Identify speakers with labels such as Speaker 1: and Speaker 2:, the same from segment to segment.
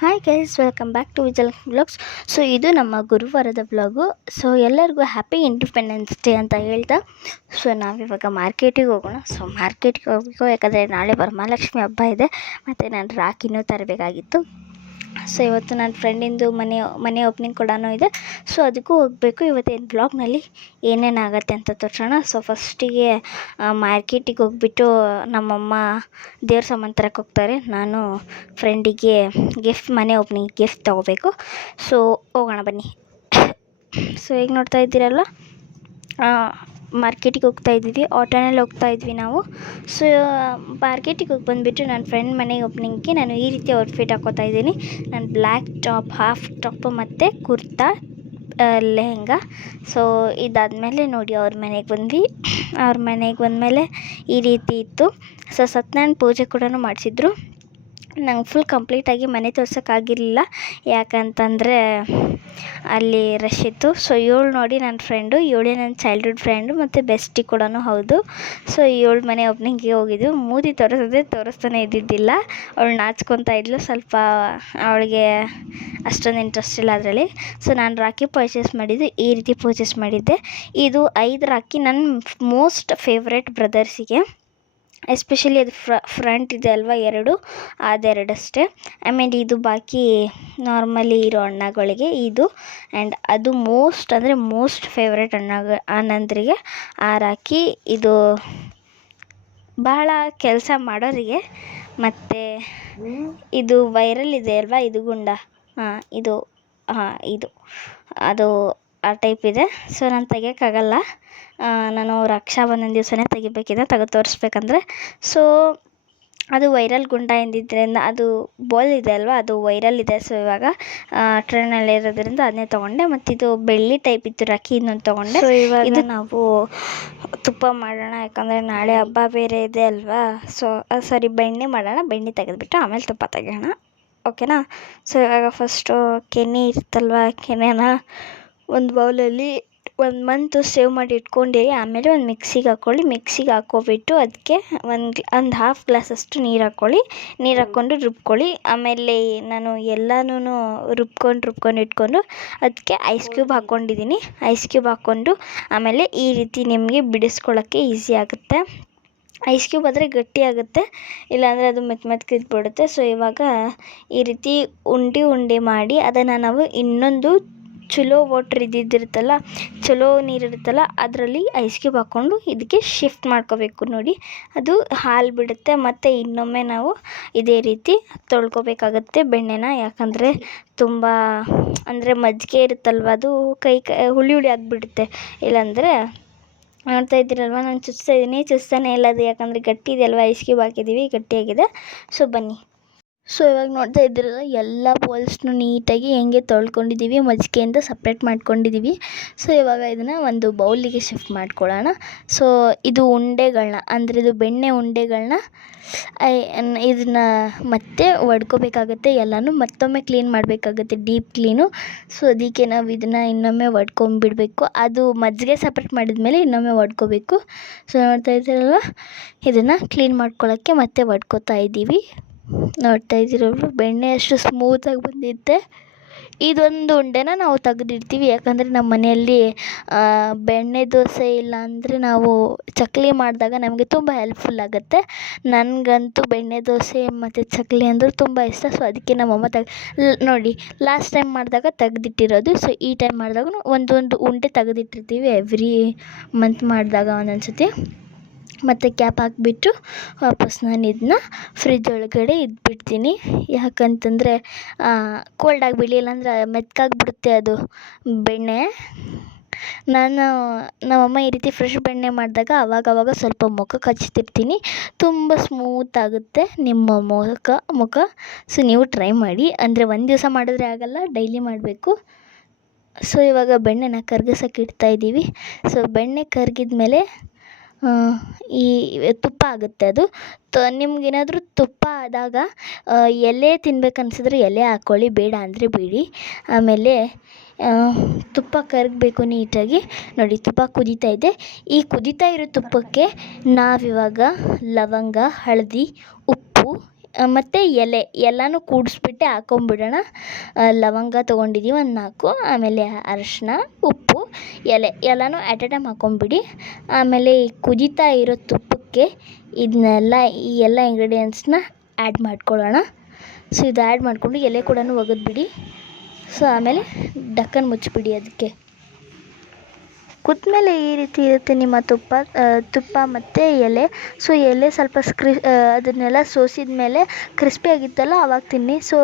Speaker 1: Hi guys welcome back to Vijal vlogs so ಇದು ನಮ್ಮ ಗುರುವಾರದ ವ್ಲಾಗು ಸೊ ಎಲ್ಲರಿಗೂ ಹ್ಯಾಪಿ ಇಂಡಿಪೆಂಡೆನ್ಸ್ ಡೇ ಅಂತ ಹೇಳ್ತಾ. ಸೊ ನಾವಿವಾಗ ಮಾರ್ಕೆಟಿಗೆ ಹೋಗೋಣ. ಸೊ ಮಾರ್ಕೆಟಿಗೆ ಹೋಗಬೇಕು. ಯಾಕಂದರೆ ನಾಳೆ ವರಮಹಾಲಕ್ಷ್ಮಿ ಹಬ್ಬ ಇದೆ. ಮತ್ತು ನಾನು ರಾಖಿನೂ ತರಬೇಕಾಗಿತ್ತು. ಸೊ ಇವತ್ತು ನನ್ನ ಫ್ರೆಂಡಿಂದು ಮನೆ ಮನೆ ಓಪ್ನಿಂಗ್ ಕೂಡ ಇದೆ. ಸೊ ಅದಕ್ಕೂ ಹೋಗಬೇಕು. ಇವತ್ತಿನ ಬ್ಲಾಗ್ನಲ್ಲಿ ಏನೇನಾಗತ್ತೆ ಅಂತ ತೋರ್ಸೋಣ. ಸೊ ಫಸ್ಟಿಗೆ ಮಾರ್ಕೆಟಿಗೆ ಹೋಗ್ಬಿಟ್ಟು ನಮ್ಮಮ್ಮ ದೇವ್ರ ಸಾಮಾನು ತರಕ್ಕೆ ಹೋಗ್ತಾರೆ. ನಾನು ಫ್ರೆಂಡಿಗೆ ಗಿಫ್ಟ್ ಮನೆ ಓಪನಿಂಗ್ ಗಿಫ್ಟ್ ತೊಗೋಬೇಕು. ಸೊ ಹೋಗೋಣ ಬನ್ನಿ. ಸೊ ಈಗ ನೋಡ್ತಾ ಇದ್ದೀರಲ್ಲ? ಮಾರ್ಕೆಟಿಗೆ ಹೋಗ್ತಾ ಇದ್ದೀವಿ ಆಟೋನಲ್ಲಿ ಹೋಗ್ತಾ ಇದ್ವಿ ನಾವು. ಸೊ ಮಾರ್ಕೆಟಿಗೆ ಹೋಗಿ ಬಂದುಬಿಟ್ಟು ನನ್ನ ಫ್ರೆಂಡ್ ಮನೆ ಓಪನಿಂಗ್ಗೆ ನಾನು ಈ ರೀತಿ ಔಟ್ಫಿಟ್ ಹಾಕೋತಾ ಇದ್ದೀನಿ. ನಾನು ಬ್ಲ್ಯಾಕ್ ಟಾಪ್ ಹಾಫ್ ಟಾಪು ಮತ್ತು ಕುರ್ತಾ ಲೆಹೆಂಗ ಸೊ ಇದಾದಮೇಲೆ ನೋಡಿ ಅವ್ರ ಮನೆಗೆ ಬಂದ್ವಿ. ಅವ್ರ ಮನೆಗೆ ಬಂದಮೇಲೆ ಈ ರೀತಿ ಇತ್ತು. ಸೊ ಸತ್ಯನಾರಾಯಣ ಪೂಜೆ ಕೂಡ ಮಾಡಿಸಿದ್ರು. ನಂಗೆ ಫುಲ್ ಕಂಪ್ಲೀಟಾಗಿ ಮನೆ ತೋರ್ಸೋಕ್ಕಾಗಿರಲಿಲ್ಲ ಯಾಕಂತಂದರೆ ಅಲ್ಲಿ ರಶ್ ಇತ್ತು. ಸೊ ಇವಳು ನೋಡಿ ನನ್ನ ಫ್ರೆಂಡು ಇವಳೇ ನನ್ನ ಚೈಲ್ಡ್ಹುಡ್ ಫ್ರೆಂಡು ಮತ್ತು ಬೆಸ್ಟಿ ಕೂಡ ಹೌದು. ಸೊ ಇವಳು ಮನೆ ಒಬ್ಬನಿಗೆ ಹೋಗಿದ್ದು ಮೂದಿ ತೋರಿಸಿದ್ರೆ ತೋರಿಸ್ತಾನೆ ಇದ್ದಿದ್ದಿಲ್ಲ. ಅವಳು ನಾಚ್ಕೊತಾ ಇದ್ಲು. ಸ್ವಲ್ಪ ಅವಳಿಗೆ ಅಷ್ಟೊಂದು ಇಂಟ್ರೆಸ್ಟ್ ಇಲ್ಲ ಅದರಲ್ಲಿ. ಸೊ ನಾನು ರಾಖಿ ಪರ್ಚೇಸ್ ಮಾಡಿದ್ದು, ಈ ರೀತಿ ಪರ್ಚೇಸ್ ಮಾಡಿದ್ದೆ. ಇದು ಐದು ರಾಖಿ ನನ್ನ ಮೋಸ್ಟ್ ಫೇವ್ರೆಟ್ ಬ್ರದರ್ಸಿಗೆ ಎಸ್ಪೆಷಲಿ ಅದು ಫ್ರಂಟ್ ಇದೆ ಅಲ್ವಾ ಎರಡು? ಅದೆರಡಷ್ಟೇ. ಆಮೇಲೆ ಇದು ಬಾಕಿ ನಾರ್ಮಲಿ ಇರೋ ಅಣ್ಣಗಳಿಗೆ ಇದು. ಆ್ಯಂಡ್ ಅದು ಮೋಸ್ಟ್ ಅಂದರೆ ಮೋಸ್ಟ್ ಫೇವ್ರೆಟ್ ಅಣ್ಣಗ ಅನ್ನಂದ್ರಿಗೆ ಆ ರಾಖಿ ಇದು ಬಹಳ ಕೆಲಸ ಮಾಡೋರಿಗೆ ಮತ್ತು ಇದು ವೈರಲ್ ಇದೆ ಅಲ್ವಾ ಇದು ಗುಂಡ? ಹಾಂ, ಇದು ಹಾಂ, ಇದು. ಅದು ಆ ಟೈಪ್ ಇದೆ. ಸೊ ನಾನು ತೆಗಿಯೋಕ್ಕಾಗಲ್ಲ. ನಾನು ರಕ್ಷಾಬಂಧನ ದಿವಸನೇ ತೆಗಿಬೇಕಿದೆ ತೆಗೆದು ತೋರಿಸ್ಬೇಕಂದ್ರೆ. ಸೊ ಅದು ವೈರಲ್ ಗುಂಡ ಎಂದಿದ್ದರಿಂದ ಅದು ಬಾಲ್ ಇದೆ ಅಲ್ವಾ? ಅದು ವೈರಲ್ ಇದೆ. ಸೊ ಇವಾಗ ಟ್ರೈನಲ್ಲಿ ಇರೋದ್ರಿಂದ ಅದನ್ನೇ ತೊಗೊಂಡೆ. ಮತ್ತು ಇದು ಬೆಳ್ಳಿ ಟೈಪ್ ಇತ್ತು ರಕ್ಕಿ ಇನ್ನೊಂದು ತೊಗೊಂಡೆ. ಸೊ ಇವಾಗ ನಾವು ತುಪ್ಪ ಮಾಡೋಣ ಯಾಕಂದರೆ ನಾಳೆ ಹಬ್ಬ ಬೇರೆ ಇದೆ ಅಲ್ವಾ? ಸೊ ಸಾರಿ ಬೆಣ್ಣೆ ಮಾಡೋಣ. ಬೆಣ್ಣೆ ತೆಗೆದುಬಿಟ್ಟು ಆಮೇಲೆ ತುಪ್ಪ ತೆಗೆಯೋಣ. ಓಕೆನಾ ಸೊ ಇವಾಗ ಫಸ್ಟು ಕೆನೆ ಇರುತ್ತಲ್ವ ಕೆನೆನ? ಒಂದು ಬೌಲಲ್ಲಿ ಒಂದು ಮಂತು ಸೇವ್ ಮಾಡಿ ಇಟ್ಕೊಂಡು, ಆಮೇಲೆ ಒಂದು ಮಿಕ್ಸಿಗೆ ಹಾಕ್ಕೊಳ್ಳಿ ಮಿಕ್ಸಿಗೆ ಹಾಕ್ಕೊಬಿಟ್ಟು ಅದಕ್ಕೆ ಒಂದು ಒಂದು ಹಾಫ್ ಗ್ಲಾಸಷ್ಟು ನೀರು ಹಾಕ್ಕೊಳ್ಳಿ ನೀರು ಹಾಕ್ಕೊಂಡು ರುಬ್ಕೊಳ್ಳಿ. ಆಮೇಲೆ ನಾನು ಎಲ್ಲನೂ ರುಬ್ಕೊಂಡು ರುಬ್ಕೊಂಡು ಇಟ್ಕೊಂಡು ಅದಕ್ಕೆ ಐಸ್ ಕ್ಯೂಬ್ ಹಾಕ್ಕೊಂಡಿದ್ದೀನಿ ಐಸ್ ಕ್ಯೂಬ್ ಹಾಕ್ಕೊಂಡು ಆಮೇಲೆ ಈ ರೀತಿ ನಿಮಗೆ ಬಿಡಿಸ್ಕೊಳ್ಳೋಕ್ಕೆ ಈಸಿ ಆಗುತ್ತೆ. ಐಸ್ ಕ್ಯೂಬ್ ಆದರೆ ಗಟ್ಟಿ ಆಗುತ್ತೆ. ಇಲ್ಲಾಂದರೆ ಅದು ಮೆತ್ತ ಮೆತ್ತಗೆ ಬಿಡುತ್ತೆ ಸೊ ಇವಾಗ ಈ ರೀತಿ ಉಂಡೆ ಉಂಡೆ ಮಾಡಿ ಅದನ್ನು ನಾವು ಇನ್ನೊಂದು ಚಲೋ ವಾಟ್ರ್ ಇದ್ದಿದ್ದಿರುತ್ತಲ್ಲ, ಚಲೋ ನೀರು ಇರುತ್ತಲ್ಲ, ಅದರಲ್ಲಿ ಐಸ್ ಕ್ಯೂಬ್ ಹಾಕ್ಕೊಂಡು ಇದಕ್ಕೆ ಶಿಫ್ಟ್ ಮಾಡ್ಕೋಬೇಕು ನೋಡಿ. ಅದು ಹಾಲು ಬಿಡುತ್ತೆ, ಮತ್ತು ಇನ್ನೊಮ್ಮೆ ನಾವು ಇದೇ ರೀತಿ ತೊಳ್ಕೊಬೇಕಾಗತ್ತೆ ಬೆಣ್ಣೆನ. ಯಾಕಂದರೆ ತುಂಬ, ಅಂದರೆ ಮಜ್ಜಿಗೆ ಇರುತ್ತಲ್ವ, ಅದು ಕೈ ಕೈ, ಹುಳಿ ಹುಳಿ ಆಗಿಬಿಡುತ್ತೆ. ಇಲ್ಲಾಂದರೆ ನೋಡ್ತಾ ಇದ್ದೀರಲ್ವ, ನಾನು ಚುಚ್ತಾ ಇದ್ದೀನಿ, ಚುಚ್ತಾನೆ ಇಲ್ಲ ಅದು. ಯಾಕಂದರೆ ಗಟ್ಟಿ ಇದೆ ಅಲ್ವಾ ಐಸ್ ಕ್ಯೂಬ್ ಹಾಕಿದ್ದೀವಿ, ಗಟ್ಟಿಯಾಗಿದೆ. ಸೊ ಬನ್ನಿ. ಸೊ ಇವಾಗ ನೋಡ್ತಾ ಇದ್ದೀರಲ್ಲ, ಎಲ್ಲ ಬೋಲ್ಸ್ನು ನೀಟಾಗಿ ಹೆಂಗೆ ತೊಳ್ಕೊಂಡಿದ್ದೀವಿ, ಮಜ್ಜಿಗೆಯಿಂದ ಸಪ್ರೇಟ್ ಮಾಡ್ಕೊಂಡಿದ್ದೀವಿ. ಸೊ ಇವಾಗ ಇದನ್ನು ಒಂದು ಬೌಲಿಗೆ ಶಿಫ್ಟ್ ಮಾಡ್ಕೊಳ್ಳೋಣ. ಸೊ ಇದು ಉಂಡೆಗಳನ್ನ ಅಂದರೆ ಇದು ಬೆಣ್ಣೆ ಉಂಡೆಗಳನ್ನ ಇದನ್ನು ಮತ್ತೆ ಒಡ್ಕೋಬೇಕಾಗತ್ತೆ, ಎಲ್ಲನೂ ಮತ್ತೊಮ್ಮೆ ಕ್ಲೀನ್ ಮಾಡಬೇಕಾಗತ್ತೆ ಡೀಪ್ ಕ್ಲೀನು ಸೊ ಅದಕ್ಕೆ ನಾವು ಇದನ್ನು ಇನ್ನೊಮ್ಮೆ ಒಡ್ಕೊಂಬಿಡಬೇಕು. ಅದು ಮಜ್ಜಿಗೆ ಸಪ್ರೇಟ್ ಮಾಡಿದ್ಮೇಲೆ ಇನ್ನೊಮ್ಮೆ ಒಡ್ಕೋಬೇಕು. ಸೊ ನೋಡ್ತಾ ಇದ್ದೀರಲ್ಲ, ಇದನ್ನು ಕ್ಲೀನ್ ಮಾಡ್ಕೊಳ್ಳೋಕ್ಕೆ ಮತ್ತೆ ಒಡ್ಕೋತಾ ಇದ್ದೀವಿ. ನೋಡ್ತಾ ಇದ್ದೀರಲ್ವ ಬೆಣ್ಣೆ ಅಷ್ಟು ಸ್ಮೂತಾಗಿ ಬಂದಿದ್ದೆ. ಇದೊಂದು ಉಂಡೆನ ನಾವು ತೆಗ್ದಿಡ್ತೀವಿ. ಯಾಕಂದರೆ ನಮ್ಮ ಮನೆಯಲ್ಲಿ ಬೆಣ್ಣೆ ದೋಸೆ ಇಲ್ಲ ಅಂದರೆ ನಾವು ಚಕ್ಕಲಿ ಮಾಡಿದಾಗ ನಮಗೆ ತುಂಬ ಹೆಲ್ಪ್ಫುಲ್ ಆಗುತ್ತೆ. ನನಗಂತೂ ಬೆಣ್ಣೆ ದೋಸೆ ಮತ್ತು ಚಕ್ಲಿ ಅಂದರೆ ತುಂಬ ಇಷ್ಟ. ಸೊ ಅದಕ್ಕೆ ನಮ್ಮಮ್ಮ ತೆಗ್ ನೋಡಿ ಲಾಸ್ಟ್ ಟೈಮ್ ಮಾಡಿದಾಗ ತೆಗೆದಿಟ್ಟಿರೋದು. ಸೊ ಈ ಟೈಮ್ ಮಾಡಿದಾಗ ಒಂದೊಂದು ಉಂಡೆ ತೆಗೆದಿಟ್ಟಿರ್ತೀವಿ ಎವ್ರಿ ಮಂತ್ ಮಾಡಿದಾಗ ಒಂದೊಂದು ಸತಿ ಮತ್ತು ಕ್ಯಾಪ್ ಹಾಕಿಬಿಟ್ಟು ವಾಪಸ್ ನಾನು ಇದನ್ನ ಫ್ರಿಜ್ ಒಳಗಡೆ ಇಟ್ಬಿಡ್ತೀನಿ ಯಾಕಂತಂದರೆ ಕೋಲ್ಡ್ ಆಗಿಬಿಡ್ಲಿ, ಇಲ್ಲಾಂದ್ರೆ ಮೆತ್ತಗಾಗ್ಬಿಡುತ್ತೆ ಅದು ಬೆಣ್ಣೆ. ನಾನು, ನಮ್ಮಮ್ಮ ಈ ರೀತಿ ಫ್ರೆಶ್ ಬೆಣ್ಣೆ ಮಾಡಿದಾಗ ಅವಾಗವಾಗ ಸ್ವಲ್ಪ ಮುಖ ಹಚ್ತಿರ್ತೀನಿ ತುಂಬ ಸ್ಮೂತ್ ಆಗುತ್ತೆ ನಿಮ್ಮ ಮುಖ ಮುಖ. ಸೊ ನೀವು ಟ್ರೈ ಮಾಡಿ. ಅಂದರೆ ಒಂದು ದಿವಸ ಮಾಡಿದ್ರೆ ಆಗಲ್ಲ ಡೈಲಿ ಮಾಡಬೇಕು. ಸೊ ಇವಾಗ ಬೆಣ್ಣೆನ ಕರ್ಗಿಸೋಕೆ ಇಡ್ತಾ ಇದ್ದೀವಿ ಸೊ ಬೆಣ್ಣೆ ಕರ್ಗಿದ ಮೇಲೆ ಈ ತುಪ್ಪ ಆಗುತ್ತೆ ಅದು. ತ, ನಿಮ್ಗೇನಾದರೂ ತುಪ್ಪ ಆದಾಗ ಎಲೆ ತಿನ್ಬೇಕು ಅನ್ಸಿದ್ರೆ ಎಲೆ ಹಾಕ್ಕೊಳ್ಳಿ ಬೇಡ ಅಂದರೆ ಬಿಡಿ. ಆಮೇಲೆ ತುಪ್ಪ ಕರಗಬೇಕು ನೀಟಾಗಿ. ನೋಡಿ, ತುಪ್ಪ ಕುದೀತಾ ಇದೆ. ಈ ಕುದೀತಾ ಇರೋ ತುಪ್ಪಕ್ಕೆ ನಾವಿವಾಗ ಲವಂಗ, ಹಳದಿ, ಉಪ್ಪು ಮತ್ತು ಎಲೆ, ಎಲ್ಲನೂ ಕೂಡಿಸ್ಬಿಟ್ಟೆ ಹಾಕೊಂಬಿಡೋಣ. ಲವಂಗ ತೊಗೊಂಡಿದ್ದೀವಿ ಒಂದು ನಾಲ್ಕು, ಆಮೇಲೆ ಅರಶಿನ ಉಪ್ಪು, ಎಲೆ, ಎಲ್ಲನೂ ಆ್ಯಟ್ ಎ ಟೈಮ್ ಹಾಕೊಂಬಿಡಿ. ಆಮೇಲೆ ಈ ಕುದೀತಾ ಇರೋ ತುಪ್ಪಕ್ಕೆ ಇದನ್ನೆಲ್ಲ ಈ ಎಲ್ಲ ಇಂಗ್ರೀಡಿಯೆಂಟ್ಸ್ನ ಆ್ಯಡ್ ಮಾಡ್ಕೊಳ್ಳೋಣ. ಸೊ ಇದು ಆ್ಯಡ್ ಮಾಡಿಕೊಂಡು ಎಲೆ ಕೂಡ ಒಗೆದ್ಬಿಡಿ. ಸೊ ಆಮೇಲೆ ಡಕ್ಕನ್ ಮುಚ್ಚಿಬಿಡಿ ಅದಕ್ಕೆ. ಕುದ್ಮೇಲೆ ಈ ರೀತಿ ಇರುತ್ತೆ ನಿಮ್ಮ ತುಪ್ಪ ತುಪ್ಪ ಮತ್ತು ಎಲೆ. ಸೊ ಎಲೆ ಸ್ವಲ್ಪ ಸ್ಕ್ರಿ ಅದನ್ನೆಲ್ಲ ಸೋಸಿದ ಮೇಲೆ ಕ್ರಿಸ್ಪಿ ಆಗಿತ್ತಲ್ಲ, ಅವಾಗ ತಿನ್ನಿ. ಸೊ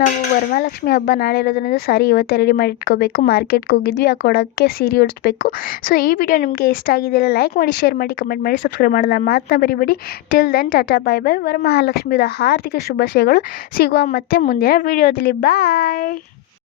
Speaker 1: ನಾವು ವರಮಹಾಲಕ್ಷ್ಮಿ ಹಬ್ಬ ನಾಳೆ ಇರೋದ್ರಿಂದ ಸಾರಿ ಇವತ್ತೇ ರೆಡಿ ಮಾಡಿ ಇಟ್ಕೋಬೇಕು. ಮಾರ್ಕೆಟ್ಗೆ ಹೋಗಿದ್ವಿ, ಆ ಕೊಡೋಕ್ಕೆ ಸೀರೆ ಉಡಿಸ್ಬೇಕು. ಸೊ ಈ ವಿಡಿಯೋ ನಿಮಗೆ ಇಷ್ಟ ಆಗಿದೆಯಲ್ಲ ಲೈಕ್ ಮಾಡಿ ಶೇರ್ ಮಾಡಿ ಕಮೆಂಟ್ ಮಾಡಿ ಸಬ್ಸ್ಕ್ರೈಬ್ ಮಾಡೋದನ್ನ ಮಾತನ್ನ ಬರಿಬೇಡಿ till then tata bye bye ವರಮಹಾಲಕ್ಷ್ಮಿಯ ಹಾರ್ದಿಕ ಶುಭಾಶಯಗಳು. ಸಿಗುವ ಮತ್ತೆ ಮುಂದಿನ ವಿಡಿಯೋದಲ್ಲಿ ಬಾಯ್